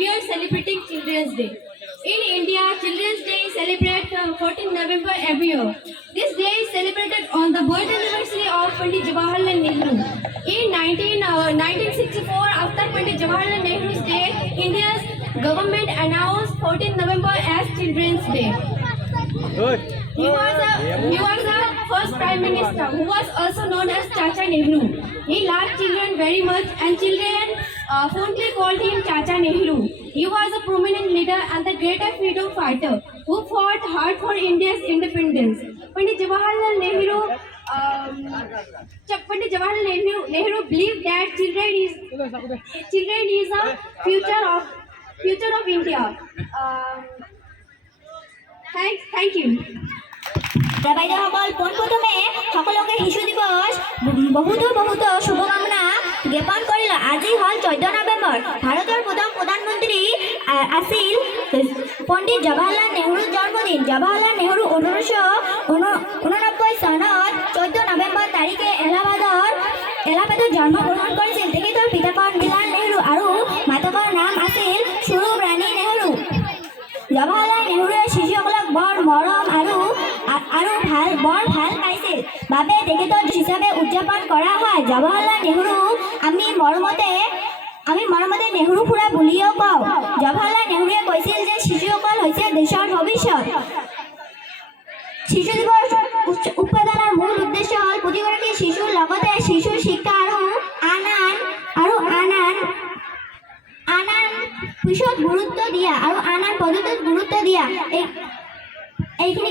we are celebrating Children's Day. In India, Children's Day is celebrated on 14 November every year. This day is celebrated on the birth anniversary of Pandit Jawaharlal Nehru. In 1964, after Pandit Jawaharlal Nehru's day, India's government announced 14 November as Children's Day. Good. He was the first Prime Minister who was also known as Chacha Nehru. He loved children very much and children fondly called him Chacha Nehru. He was a prominent leader and the greatest freedom fighter who fought hard for India's independence. Pandit Jawaharlal Nehru believed that children is the future of India. Thank you. বাইদেউসকল পোনপ্ৰথমে সকলোকে শিশু দিৱস বহুত শুভকামনা জ্ঞাপন কৰিলোঁ। আজি হ'ল 14 নৱেম্বৰ। ভাৰতৰ প্ৰথম প্ৰধানমন্ত্ৰী আছিল পণ্ডিত জৱাহৰলাল নেহৰুৰ জন্মদিন। জৱাহৰলাল নেহৰু 1889 চনত 14 নৱেম্বৰ তাৰিখে এলাহাবাদত জন্মগ্ৰহণ কৰিছিল। তেখেতৰ পিতাকৰ বিলাল নেহৰু আৰু মাতকৰ নাম আছিল স্বৰূপ ৰাণী নেহৰু। জৱাহৰলাল নেহৰুৱে শিশুসকলক বৰ মৰম আৰু ভাল পাইছিল বাবে তেখেতৰ হিচাপে উদযাপন কৰা হয়। জৱাহৰলাল নেহৰুক আমি মৰমতে নেহৰু খুৰা বুলিও কওঁ। জৱাহৰলাল নেহৰুৱে কৈছিল যে শিশুসকল হৈছে দেশৰ ভৱিষ্যত। শিশু দিৱস উৎপাদনৰ মূল উদ্দেশ্য হ'ল প্ৰতিগৰাকী শিশুৰ লগতে শিশুৰ শিক্ষা আৰু আন পিছত গুৰুত্ব দিয়া আৰু আন পদ্ধতিত গুৰুত্ব দিয়া। এইখিনি